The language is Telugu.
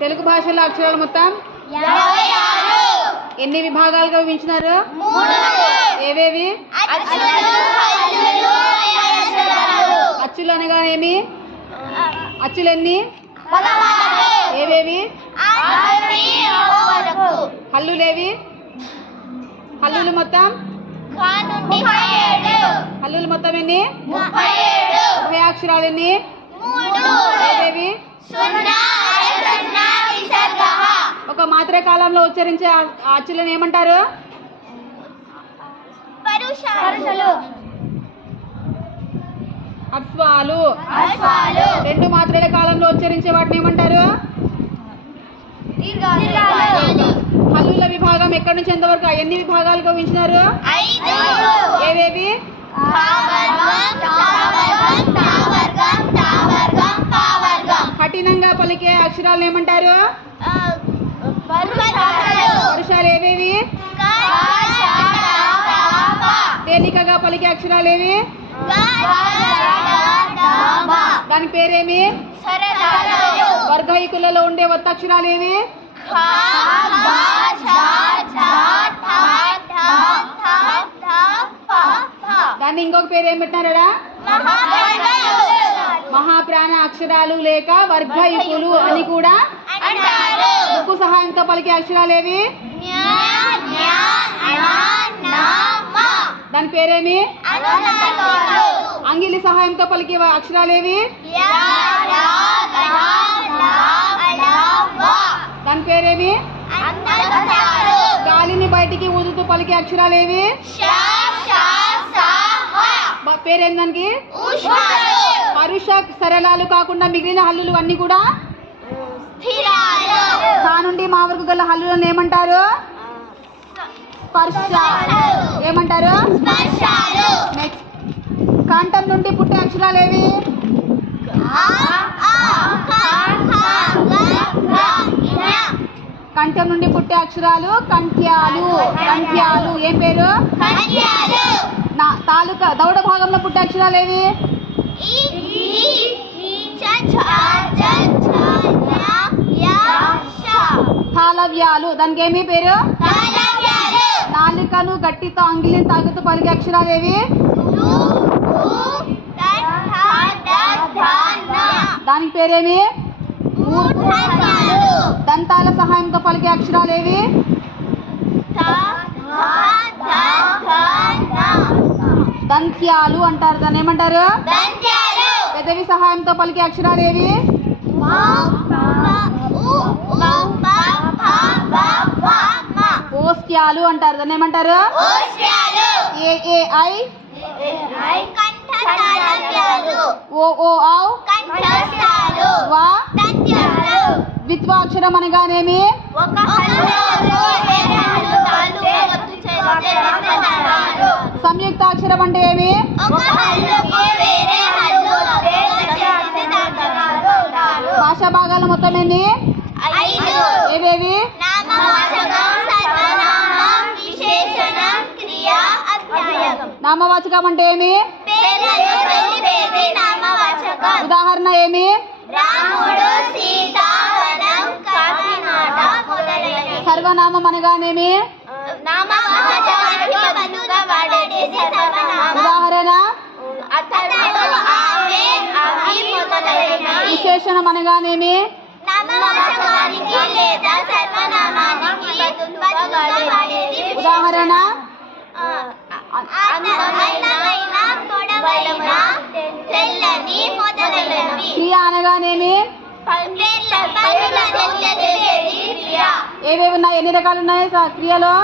తెలుగు భాషలో అక్షరాలు మొత్తం ఎన్ని విభాగాలుగా విభజించినారు? ఏవేవి? అచ్చులు అనగానేమి? అచ్చులు ఎన్ని? ఏవేవి? హల్లులేవి? హల్లులు మొత్తం ఎన్ని? 30 అక్షరాలు ఎన్ని? ఏవేవి? ఒక మాత్ర కాలంలో ఉచ్చరించే అచ్చులను ఏమంటారు? అశ్వాలు. రెండు మాత్రల కాలంలో ఉచ్చరించే వాటిని ఏమంటారు? హల్లుల విభాగం ఎక్కడి నుంచి ఎంతవరకు ఎన్ని విభాగాలుగా విభజించినారు? ఏవేవి? కఠినంగా పలికే అక్షరాలు ఏమంటారు? వరుషాలు ఏవేవి? తేలికగా పలికే అక్షరాలు ఏవి? దాని పేరేమి? వర్గయుకులలో ఉండే ఒత్తక్షరాలు ఏవి? దాన్ని ఇంకొక పేరు ఏం పెట్టినారా? మహాప్రాణ అక్షరాలు లేక వర్గయుకులు అని కూడా. ముక్కు సహాయంతో పలికే అక్షరాలు ఏవి? దాని పేరేమి? అంగిలి సహాయంతో పలికే అక్షరాలు ఏవి? దాని పేరేమి? గాలిని బయటికి ఊదుతూ పలికే అక్షరాలు ఏవి? పేరేమి దానికి? పరుష సరళాలు కాకుండా మిగిలిన హల్లులు అన్ని కూడా తా నుండి మా వరకు గల హల్లులను ఏమంటారు? ఏమంటారు? నెక్స్ట్, కంఠం నుండి పుట్టే అక్షరాలు ఏవి? కంఠం నుండి పుట్టే అక్షరాలు కంఠ్యాలు. ఏం పేరు? తాలూకా దౌడ భాగంలో పుట్టే అక్షరాలు ఏవి? తాళవ్యాలు. దానికి ఏమి పేరు? నాలికను గట్టితో అంగిలిని తాగుతూ పలికే అక్షరాలు ఏవి? దానికి పేరేమి? దంతాల సహాయంతో పలికే అక్షరాలు ఏవి? దంత్యాలు అంటారు. దాన్ని ఏమంటారు? పెదవి సహాయంతో పలికే అక్షరాలు ఏవి? ఓస్ట్యాలు అంటారు. దాన్ని ఏమంటారు? ఏఐ ఓఓ ద్విత్వాక్షరం అనగానేమి? సంయుక్తాక్షరం అంటే ఏమి? భాషా భాగాలు మొత్తం ఎన్ని? ఏవేవి? నామవాచకం అంటే ఏమి? ఉదాహరణ ఏమి? సర్వనామం అనగానేమి? ఉదాహరణ? విశేషణం అనగానేమి? ఉదాహరణ? క్రియ అనగానేమి? ఏవేవి ఉన్నాయి? ఎన్ని రకాలు ఉన్నాయి క్రియలో?